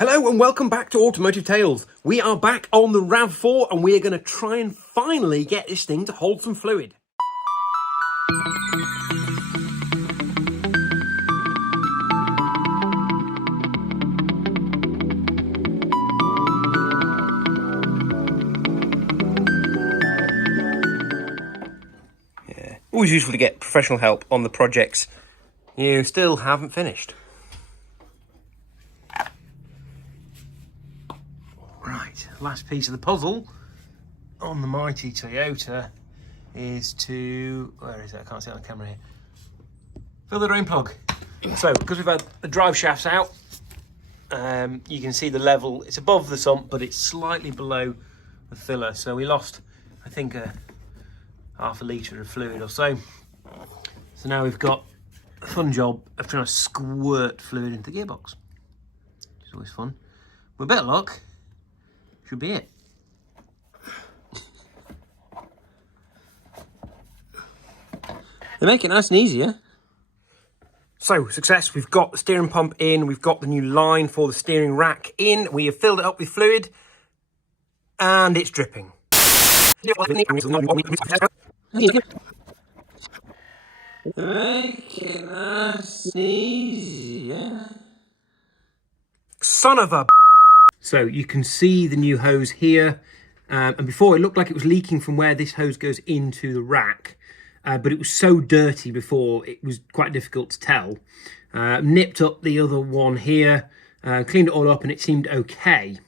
Hello and welcome back to Automotive Tales. We are back on the RAV4 and we are going to try and finally get this thing to hold some fluid. Yeah, always useful to get professional help on the projects you still haven't finished. Right, last piece of the puzzle on the mighty Toyota is to, where is it? I can't see it on the camera here. Fill the drain plug. So, because we've had the drive shafts out, you can see the level. It's above the sump, but it's slightly below the filler. So we lost, I think, half a litre of fluid or so. So now we've got a fun job of trying to squirt fluid into the gearbox, which is always fun. With a bit of luck, should be it. They make it nice and easy, yeah? So, success, we've got the steering pump in, we've got the new line for the steering rack in, we have filled it up with fluid, and it's dripping. Make it nice and easy, yeah? Son of a... So you can see the new hose here, and before it looked like it was leaking from where this hose goes into the rack, but it was so dirty before it was quite difficult to tell. Nipped up the other one here, cleaned it all up and it seemed okay.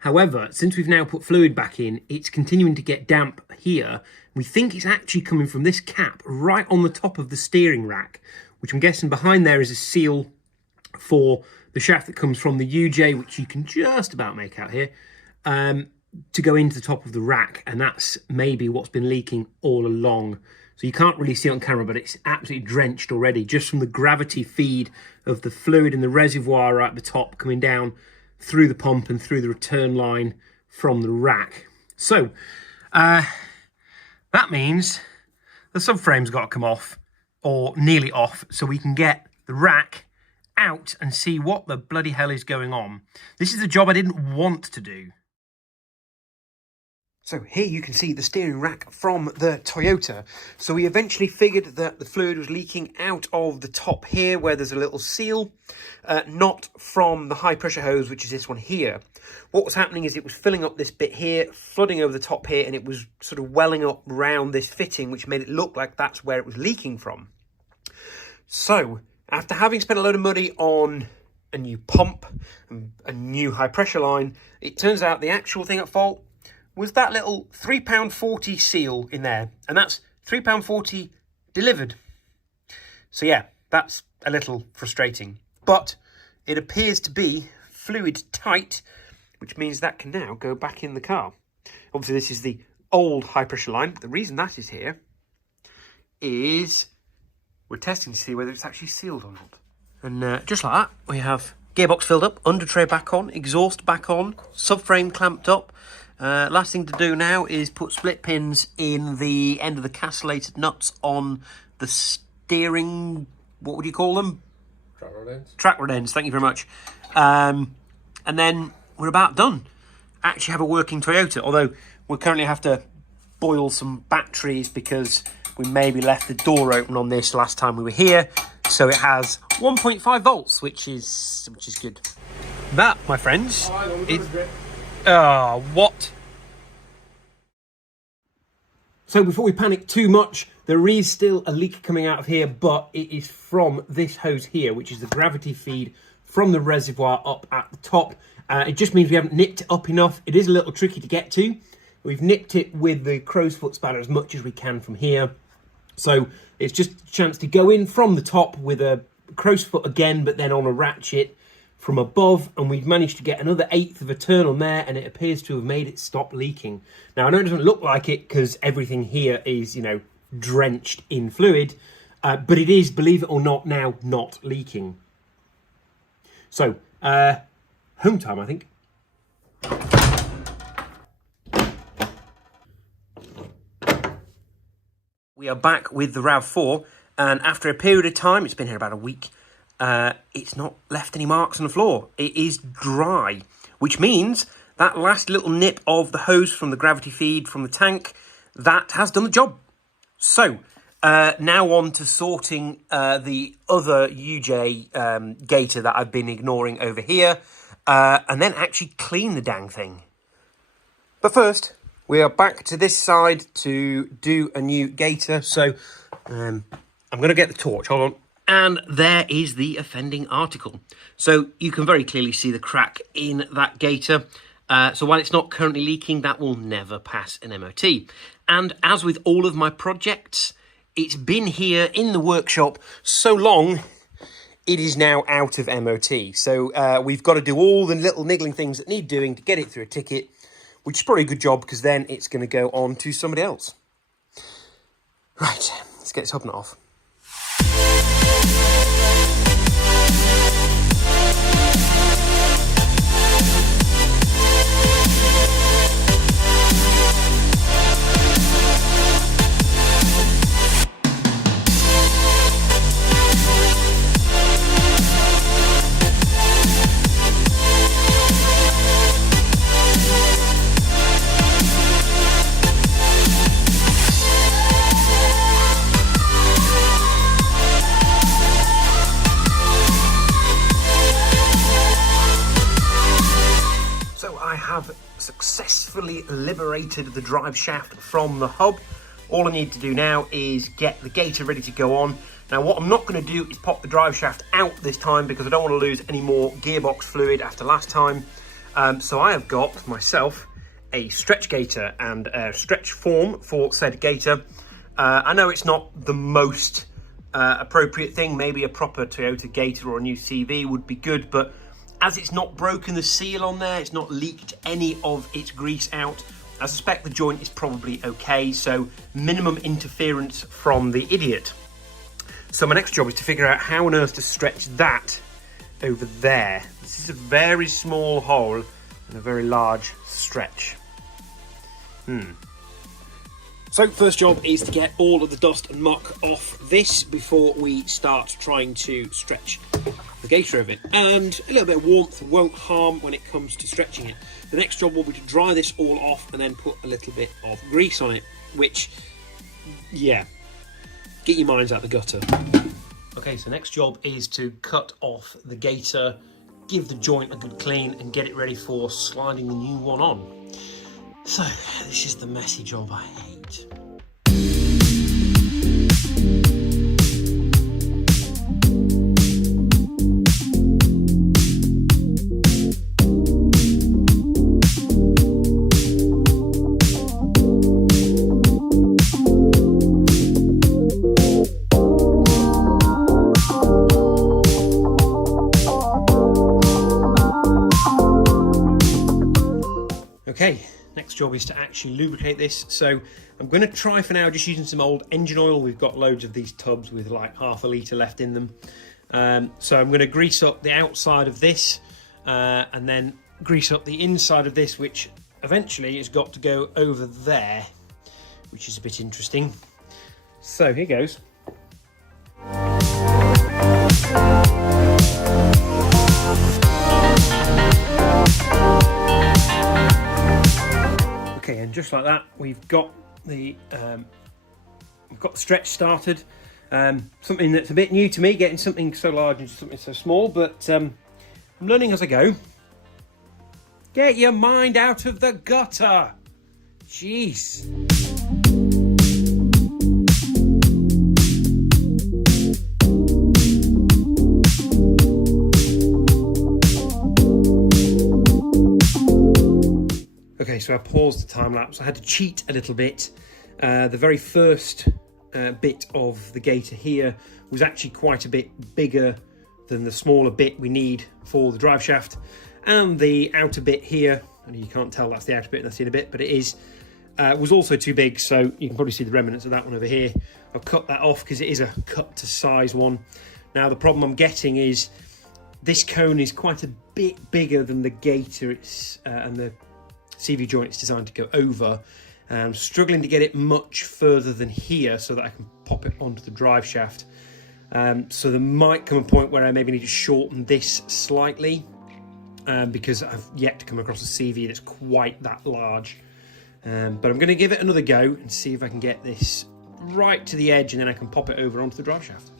However, since we've now put fluid back in, it's continuing to get damp here. We think it's actually coming from this cap right on the top of the steering rack, which I'm guessing behind there is a seal for the shaft that comes from the UJ, which you can just about make out here, to go into the top of the rack. And that's maybe what's been leaking all along. So you can't really see it on camera, but it's absolutely drenched already, just from the gravity feed of the fluid in the reservoir right at the top coming down through the pump and through the return line from the rack. So that means the subframe's got to come off, or nearly off, so we can get the rack out and see what the bloody hell is going on. This is the job I didn't want to do. So here you can see the steering rack from the Toyota. So we eventually figured that the fluid was leaking out of the top here where there's a little seal, not from the high pressure hose, which is this one here. What was happening is it was filling up this bit here, flooding over the top here, and it was sort of welling up round this fitting, which made it look like that's where it was leaking from. So after having spent a load of money on a new pump and a new high pressure line, it turns out the actual thing at fault was that little £3.40 seal in there. And that's £3.40 delivered. So yeah, that's a little frustrating. But it appears to be fluid tight, which means that can now go back in the car. Obviously, this is the old high pressure line. But the reason that is here is we're testing to see whether it's actually sealed or not. And just like that, we have gearbox filled up, under tray back on, exhaust back on, subframe clamped up. Last thing to do now is put split pins in the end of the castellated nuts on the steering, what would you call them? Track rod ends. Track rod ends, thank you very much. And then we're about done. Actually have a working Toyota, although we currently have to boil some batteries because we maybe left the door open on this last time we were here. So it has 1.5 volts, which is good. That, my friends, is... what? So before we panic too much, there is still a leak coming out of here, but it is from this hose here, which is the gravity feed from the reservoir up at the top. It just means we haven't nipped it up enough. It is a little tricky to get to. We've nipped it with the crow's foot spanner as much as we can from here. So it's just a chance to go in from the top with a crow's foot again, but then on a ratchet from above, and we've managed to get another 1/8 of a turn on there, and it appears to have made it stop leaking. Now, I know it doesn't look like it because everything here is, you know, drenched in fluid, but it is, believe it or not, now not leaking. So, home time, I think. We are back with the RAV4, and after a period of time, it's been here about a week, it's not left any marks on the floor. It is dry, which means that last little nip of the hose from the gravity feed from the tank, that has done the job. So, now on to sorting the other UJ gaiter that I've been ignoring over here, and then actually clean the dang thing. But first, we are back to this side to do a new gaiter. So, I'm going to get the torch, hold on. And there is the offending article. So you can very clearly see the crack in that gaiter. So while it's not currently leaking, that will never pass an MOT. And as with all of my projects, it's been here in the workshop so long, it is now out of MOT. So we've got to do all the little niggling things that need doing to get it through a ticket, which is probably a good job because then it's going to go on to somebody else. Right, let's get this hubnut off. Successfully liberated the drive shaft from the hub. All I need to do now is get the gaiter ready to go on. Now what I'm not going to do is pop the drive shaft out this time because I don't want to lose any more gearbox fluid after last time. So I have got myself a stretch gaiter and a stretch form for said gaiter. I know it's not the most appropriate thing. Maybe a proper Toyota gaiter or a new CV would be good, but as it's not broken the seal on there, it's not leaked any of its grease out, I suspect the joint is probably okay, so minimum interference from the idiot. So my next job is to figure out how on earth to stretch that over there. This is a very small hole and a very large stretch. So first job is to get all of the dust and muck off this before we start trying to stretch the gaiter of it. And a little bit of warmth won't harm when it comes to stretching it. The next job will be to dry this all off and then put a little bit of grease on it, which, yeah, get your minds out the gutter. Okay, so next job is to cut off the gaiter, give the joint a good clean and get it ready for sliding the new one on. So this is the messy job I hate. Okay, next job is to actually lubricate this. So I'm going to try for now just using some old engine oil. We've got loads of these tubs with like half a litre left in them. So I'm going to grease up the outside of this and then grease up the inside of this, which eventually has got to go over there, which is a bit interesting. So here goes. Okay, and just like that, we've got the stretch started. Something that's a bit new to me, getting something so large into something so small, but I'm learning as I go. Get your mind out of the gutter! Jeez. Okay, so I paused the time lapse. I had to cheat a little bit. The very first bit of the gaiter here was actually quite a bit bigger than the smaller bit we need for the drive shaft. And the outer bit here, and you can't tell that's the outer bit and that's the inner bit, but it is, was also too big, so you can probably see the remnants of that one over here. I've cut that off because it is a cut to size one. Now the problem I'm getting is this cone is quite a bit bigger than the gaiter and the CV joint is designed to go over. I'm struggling to get it much further than here so that I can pop it onto the drive shaft. So there might come a point where I maybe need to shorten this slightly, because I've yet to come across a CV that's quite that large. But I'm going to give it another go and see if I can get this right to the edge, and then I can pop it over onto the drive shaft.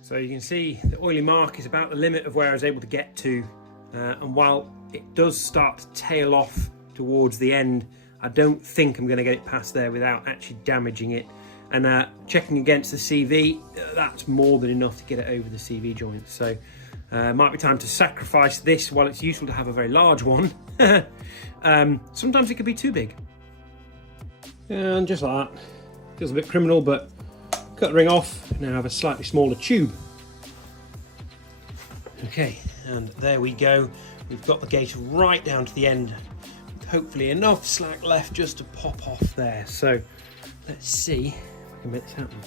So you can see the oily mark is about the limit of where I was able to get to, and while it does start to tail off towards the end, I don't think I'm going to get it past there without actually damaging it. And checking against the CV, that's more than enough to get it over the CV joint. So might be time to sacrifice this. While it's useful to have a very large one, sometimes it can be too big. And just like that. Feels a bit criminal, but cut the ring off. Now have a slightly smaller tube. Okay, and there we go. We've got the gaiter right down to the end. Hopefully enough slack left just to pop off there. So let's see if I can make this happen.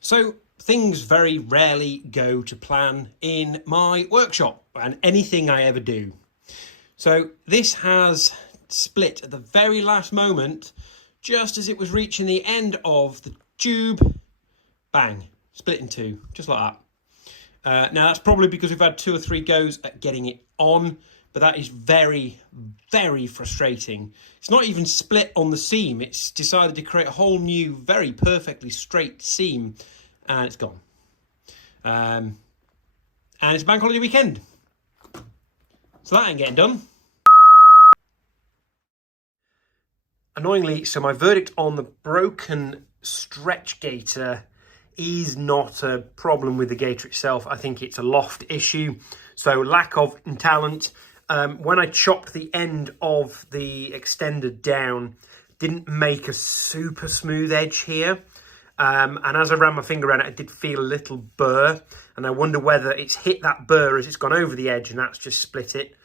So things very rarely go to plan in my workshop and anything I ever do. So this has split at the very last moment, just as it was reaching the end of the tube. Bang, split in two, just like that. Now that's probably because we've had 2 or 3 goes at getting it on, but that is very, very frustrating. It's not even split on the seam. It's decided to create a whole new, very perfectly straight seam, and it's gone. And it's bank holiday weekend. So that ain't getting done. Annoyingly, so my verdict on the broken stretch gaiter is not a problem with the gaiter itself. I think it's a loft issue. So lack of talent. When I chopped the end of the extender down, didn't make a super smooth edge here. And as I ran my finger around it, I did feel a little burr. And I wonder whether it's hit that burr as it's gone over the edge and that's just split it.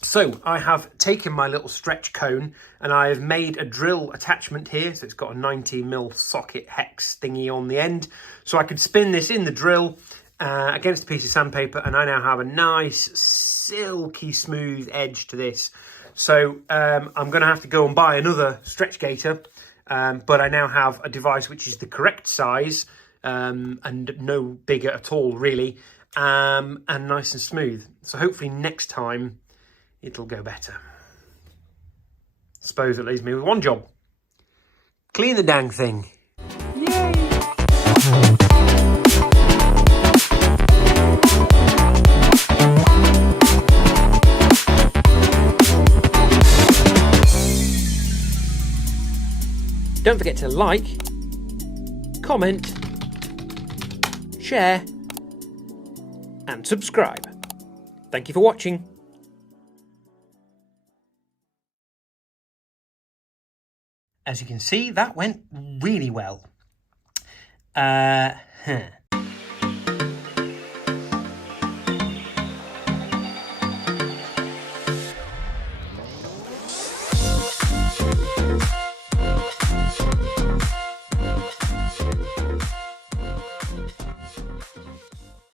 So I have taken my little stretch cone and I have made a drill attachment here. So it's got a 90mm socket hex thingy on the end. So I could spin this in the drill against a piece of sandpaper, and I now have a nice silky smooth edge to this. So I'm going to have to go and buy another stretch gaiter, but I now have a device which is the correct size and no bigger at all really, and nice and smooth. So hopefully next time it'll go better. Suppose it leaves me with one job. Clean the dang thing. Yay! Don't forget to like, comment, share, and subscribe. Thank you for watching. As you can see, that went really well.